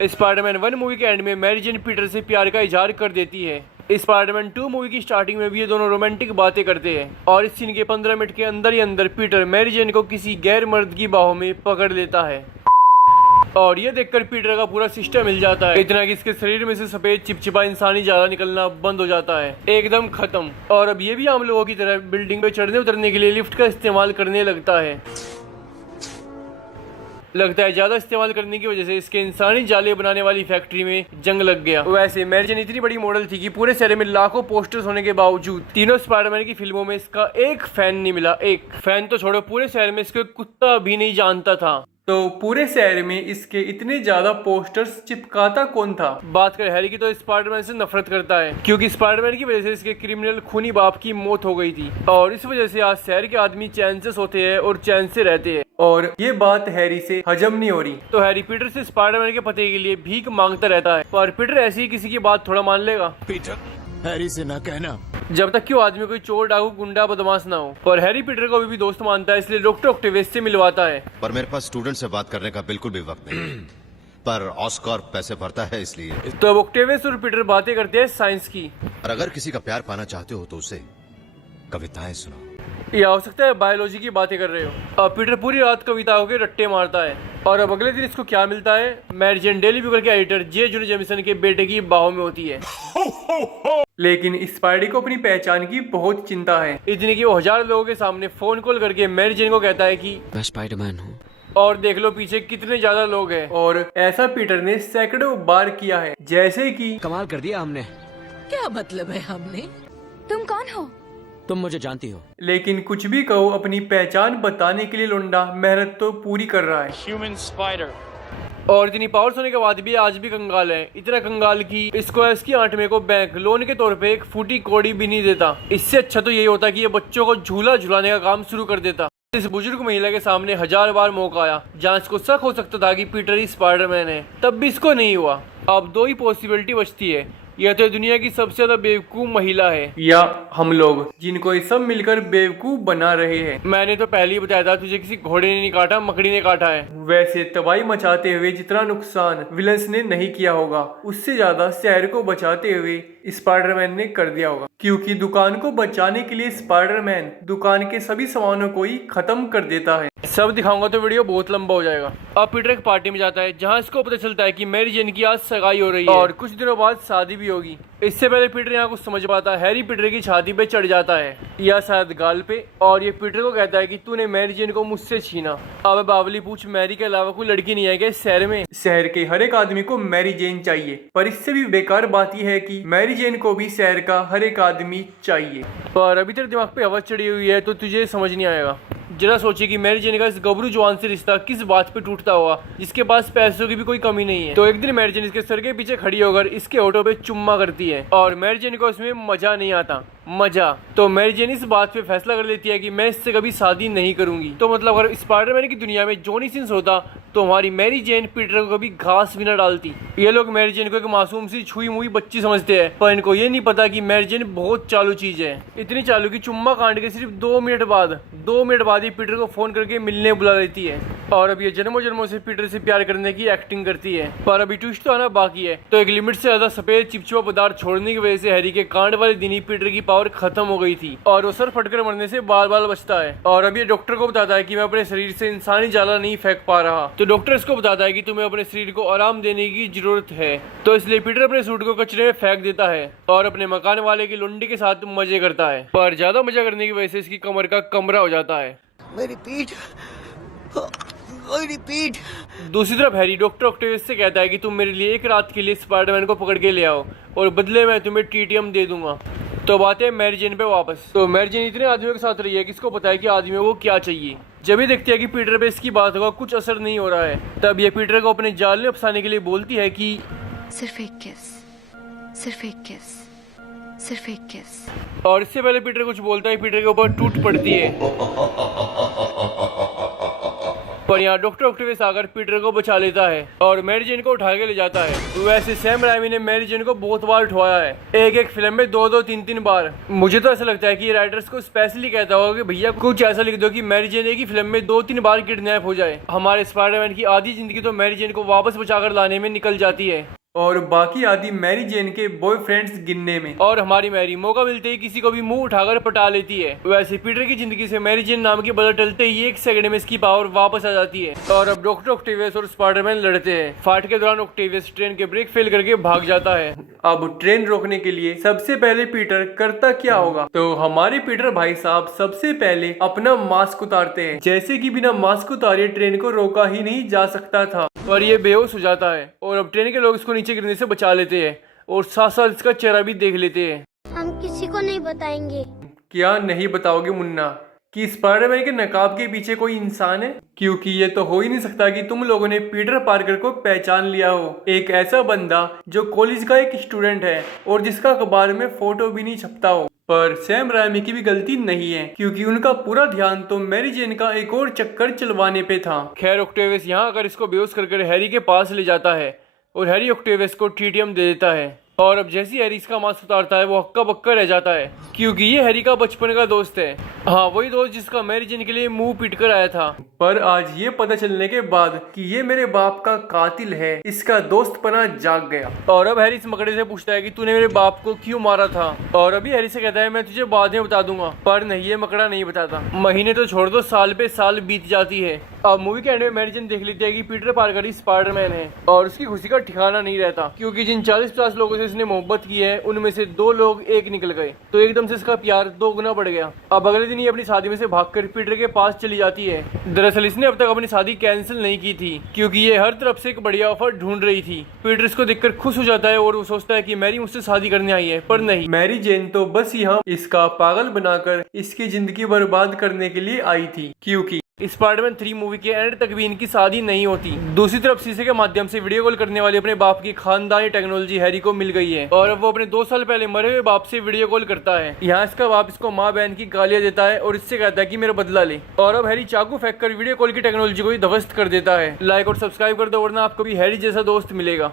Spiderman 1 movie के and में Mary Jane Peter से प्यार का इजहार कर देती है। स्पाइडरमैन 2 मूवी की स्टार्टिंग में भी ये दोनों रोमांटिक बातें करते हैं और इस सीन के 15 मिनट के अंदर ही अंदर पीटर मैरी जेन को किसी गैर मर्द की बाहों में पकड़ लेता है और ये देखकर पीटर का पूरा सिस्टम हिल जाता है, इतना कि इसके शरीर में से सफेद चिपचिपा इंसानी जाला निकलना बंद हो जाता है, एकदम खत्म। और अब ये भी आम लोगों की तरह बिल्डिंग पे चढ़ने उतरने के लिए लिफ्ट का इस्तेमाल करने लगता है ज्यादा इस्तेमाल करने की वजह से इसके इंसानी जाले बनाने वाली फैक्ट्री में जंग लग गया। वैसे मैरी जेन इतनी बड़ी मॉडल थी कि पूरे शहर में लाखों पोस्टर्स होने के बावजूद तीनों स्पाइडरमैन की फिल्मों में इसका एक फैन नहीं मिला। एक फैन तो छोड़ो, पूरे शहर में इसको कुत्ता भी नहीं जानता था। तो पूरे शहर में इसके इतने ज्यादा पोस्टर्स चिपकाता कौन था? बात करें हैरी की तो स्पाइडरमैन से नफरत करता है, क्योंकि स्पाइडरमैन की वजह से इसके क्रिमिनल खूनी बाप की मौत हो गई थी और इस वजह से आज शहर के आदमी चैन से सोते हैं और चैन से रहते हैं और ये बात हैरी से हजम नहीं हो रही। तो हैरी पीटर से स्पाइडरमैन के पते के लिए भीख मांगता रहता है, पर पीटर ऐसी ही किसी की बात थोड़ा मान लेगा। पीटर, हैरी से ना कहना, जब तक कि वो आदमी कोई चोर डाकू गुंडा बदमाश ना हो। और हैरी पीटर को भी दोस्त मानता है, इसलिए डॉक्टर ऑक्टेवियस से मिलवाता है। पर मेरे पास स्टूडेंट से बात करने का बिल्कुल भी वक्त नहीं पर ऑस्कॉर पैसे भरता है इसलिए। तो अब ऑक्टेवियस और पीटर बातें करते हैं साइंस की। और अगर किसी का प्यार पाना चाहते हो तो उसे कविताएं सुनाओ। या हो सकता है बायोलॉजी की बातें कर रहे हो। अब पीटर पूरी रात कविताओं के रट्टे मारता है और अब अगले दिन इसको क्या मिलता है? मैरी जेन डेली ब्यूगर के एडिटर जे जून जेमिसन के बेटे की बाहों में होती है। लेकिन स्पाइडी को अपनी पहचान की बहुत चिंता है, इतनी कि वो 1000 लोगों के सामने फोन कॉल करके मैरी जेन को कहता है कि मैं स्पाइडरमैन हूँ। और देख लो पीछे कितने ज्यादा लोग हैं। और ऐसा पीटर ने सैकड़ों बार किया है, जैसे कि कमाल कर दिया हमने। क्या मतलब है हमने? तुम कौन हो? तुम मुझे जानती हो। लेकिन कुछ भी कहो, अपनी पहचान बताने के लिए लोंडा मेहनत तो पूरी कर रहा है। Human spider. और इतनी पावर्स होने के बाद भी आज भी कंगाल है, इतना कंगाल कि इसको इसकी आंटमे को बैंक लोन के तौर पे एक फूटी कौड़ी भी नहीं देता। इससे अच्छा तो यही होता कि ये बच्चों को झूला झुलाने का काम शुरू कर देता। इस बुजुर्ग महिला के सामने 1000 बार मौका आया जहाँ इसको शक हो सकता था कि पीटर ही स्पाइडरमैन है, तब भी इसको नहीं हुआ। अब 2 ही पॉसिबिलिटी बचती है, यह तो दुनिया की सबसे ज्यादा बेवकूफ महिला है या हम लोग, जिनको ये सब मिलकर बेवकूफ बना रहे हैं। मैंने तो पहले ही बताया था तुझे किसी घोड़े ने नहीं काटा, मकड़ी ने काटा है। वैसे तबाही मचाते हुए जितना नुकसान विलन्स ने नहीं किया होगा, उससे ज्यादा शहर को बचाते हुए स्पाइडरमैन ने कर दिया होगा, क्योंकि दुकान को बचाने के लिए स्पाइडरमैन दुकान के सभी सामानों को ही खत्म कर देता है। सब दिखाऊंगा तो वीडियो बहुत लंबा हो जाएगा। अब पीटर एक पार्टी में जाता है जहां इसको पता चलता है कि मैरी जेन की आज सगाई हो रही है और कुछ दिनों बाद शादी भी होगी। इससे पहले पीटर यहाँ कुछ समझ पाता है, हैरी पीटर की छाती पे चढ़ जाता है या शायद गाल पे, और ये पीटर को कहता है कि तूने मैरी जेन को मुझसे छीना। अब बावली पूछ, मैरी के अलावा कोई लड़की नहीं है क्या इस शहर में? शहर के हर एक आदमी को मैरी जेन चाहिए, पर इससे भी बेकार बात यह है कि मैरी जेन को भी शहर का हर एक आदमी चाहिए। पर अभी तेरे दिमाग पे हवा चढ़ी हुई है तो तुझे समझ नहीं आएगा। जरा सोचिए कि मैरी जेन का इस गबरू जवान से रिश्ता किस बात पे टूटता हुआ, जिसके पास पैसों की भी कोई कमी नहीं है। तो एक दिन मैरी जेन इसके सर के पीछे खड़ी होकर इसके ऑटो पे चुम्मा करती है और मैरी जेन को इसमें मजा नहीं आता। मजा तो मैरी जेन इस बात पे फैसला कर लेती है कि मैं इससे कभी शादी नहीं करूंगी। तो मतलब अगर स्पाइडरमैन की दुनिया में जॉनी सिंस होता तो हमारी मैरी जेन पीटर को कभी घास भी न डालती। ये लोग मैरी जेन को एक मासूम सी छुई मुई बच्ची समझते हैं, पर इनको ये नहीं पता कि मैरी जेन बहुत चालू चीज है। इतनी चालू कि चुम्मा कांड के सिर्फ 2 मिनट बाद ही पीटर को फोन करके मिलने बुला लेती है और अब ये जन्मों जन्मों से पीटर से प्यार करने की एक्टिंग करती है। पर अभी ट्विस्ट तो आना बाकी है। तो एक लिमिट से ज्यादा सफेद चिपचिपा पदार्थ छोड़ने की वजह से हैरी के कांड वाले दिन ही पीटर की पावर खत्म हो गई थी और वो सर फटकर मरने से बार बार बचता है। और अब ये डॉक्टर को बताता है कि मैं अपने शरीर से इंसानी जाला नहीं फेंक पा रहा। तो डॉक्टर इसको बताता है कि तुम्हें अपने शरीर को आराम देने की जरूरत है। तो इसलिए पीटर अपने सूट को कचरे में फेंक देता है और अपने मकान वाले की लुंडी के साथ मजे करता है। पर ज्यादा मजा करने की वजह से इसकी कमर का कमरा हो जाता है। मेरी पीठ। दूसरी तरफ हैरी डॉक्टर ऑक्टेवियस से कहता है कि तुम मेरे लिए एक रात के लिए स्पाइडरमैन को पकड़ के ले आओ और बदले में तुम्हें टीटीएम दे दूंगा। तो बात है मैरी जेन पे वापस। तो मैरी जेन इतने आदमियों के साथ रही है कि इसको पता है कि आदमियों को क्या चाहिए। जब ये देखती है कि पीटर पे इसकी बात का कुछ असर नहीं हो रहा है, तब ये पीटर को अपने जाल में फंसाने के लिए बोलती है कि सिर्फ एक किस, सिर्फ एक किस, सिर्फ एक किस। और इससे पहले पीटर कुछ बोलता है, पीटर के ऊपर टूट पड़ती है पर यहाँ डॉक्टर ऑक्टेवियस आकर पीटर को बचा लेता है और मैरी जेन को उठा के ले जाता है। वैसे सैम राइमी ने मैरी जेन को बहुत बार उठवाया है, एक फिल्म में 2-3 बार। मुझे तो ऐसा लगता है कि ये राइटर्स को स्पेशली कहता होगा कि भैया कुछ ऐसा लिख दो कि मैरी जेन एक ही फिल्म में 2-3 बार किडनैप हो जाए। हमारे स्पाइडरमैन की आधी जिंदगी तो मैरी जेन को वापस बचाकर लाने में निकल जाती है और बाकी आदि मैरी जेन के बॉयफ्रेंड्स गिनने में। और हमारी मैरी मौका मिलते ही किसी को भी मुंह उठाकर पटा लेती है। वैसे पीटर की जिंदगी से मैरी जेन नाम की बदल टलते ही 1 सेकंड में इसकी पावर वापस आ जाती है और अब डॉक्टर ऑक्टेवियस और स्पाइडरमैन लड़ते हैं। फाइट के दौरान ऑक्टेवियस ट्रेन के ब्रेक फेल करके भाग जाता है। अब ट्रेन रोकने के लिए सबसे पहले पीटर करता क्या होगा, तो हमारे पीटर भाई साहब सबसे पहले अपना मास्क उतारते हैं, जैसे कि बिना मास्क उतारे ट्रेन को रोका ही नहीं जा सकता था और ये बेहोश हो जाता है। और अब ट्रेन के लोग इसको नीचे गिरने से बचा लेते हैं और साथ साथ इसका चेहरा भी देख लेते हैं। हम किसी को नहीं बताएंगे। क्या नहीं बताओगे मुन्ना कि स्पाइडरमैन के नकाब के पीछे कोई इंसान है? क्योंकि ये तो हो ही नहीं सकता कि तुम लोगों ने पीटर पार्कर को पहचान लिया हो, एक ऐसा बंदा जो कॉलेज का एक स्टूडेंट है और जिसका अखबार में फोटो भी नहीं छपता हो। पर सैम राइमी की भी गलती नहीं है, क्योंकि उनका पूरा ध्यान तो मैरी जेन का एक और चक्कर चलवाने पे था। खैर ऑक्टेवियस यहाँ आकर इसको बेहोश कर हैरी के पास ले जाता है और हैरी ऑक्टेवियस को ट्रीटियम दे देता है। और अब जैसे हैरी इसका मास्क उतारता है वो हक्का बक्का रह जाता है, क्योंकि ये हैरी का बचपन का दोस्त है। हाँ, वही दोस्त जिसका मैरी जेन के लिए मुंह पीट कर आया था। पर आज ये पता चलने के बाद कि ये मेरे बाप का कातिल है, इसका दोस्तपना जाग गया। और अब हैरी इस मकड़े से पूछता है कि तूने मेरे बाप को क्यों मारा था, और अभी हैरी से कहता है मैं तुझे बाद में बता दूंगा। पर नहीं, ये मकड़ा नहीं बताता। महीने तो छोड़ दो, साल पे साल बीत जाती है। अब मूवी के एंड में मैरी जेन देख लेती है कि पीटर पार्कर ही स्पाइडरमैन है और उसकी खुशी का ठिकाना नहीं रहता, क्योंकि जिन 40-50 लोगों से इसने मोहब्बत की है उनमें से 2 लोग एक निकल गए, तो एकदम से इसका प्यार 2 गुना बढ़ गया। अब अगले दिन ही अपनी शादी में से भागकर पीटर के पास चली जाती है। दरअसल इसने अब तक अपनी शादी कैंसिल नहीं की थी, क्योंकि ये हर तरफ से एक बढ़िया ऑफर ढूंढ रही थी। पीटर इसको देखकर खुश हो जाता है और वो सोचता है कि मैरी मुझसे शादी करने आई है, पर नहीं, मैरी जेन तो बस यहाँ इसका पागल बनाकर इसकी जिंदगी बर्बाद करने के लिए आई थी, क्योंकि स्पाइडरमैन 3 मूवी के एंड तक भी इनकी शादी नहीं होती। दूसरी तरफ शीशे के माध्यम से वीडियो कॉल करने वाले अपने बाप की खानदानी टेक्नोलॉजी हैरी को मिल गई है और अब वो अपने 2 साल पहले मरे हुए बाप से वीडियो कॉल करता है। यहाँ इसका बाप इसको माँ बहन की गालियां देता है और इससे कहता है कि मेरा बदला ले, और अब हैरी चाकू फेंक कर वीडियो कॉल की टेक्नोलॉजी को ही ध्वस्त कर देता है। लाइक और सब्सक्राइब कर दो, वरना आपको भी हैरी जैसा दोस्त मिलेगा।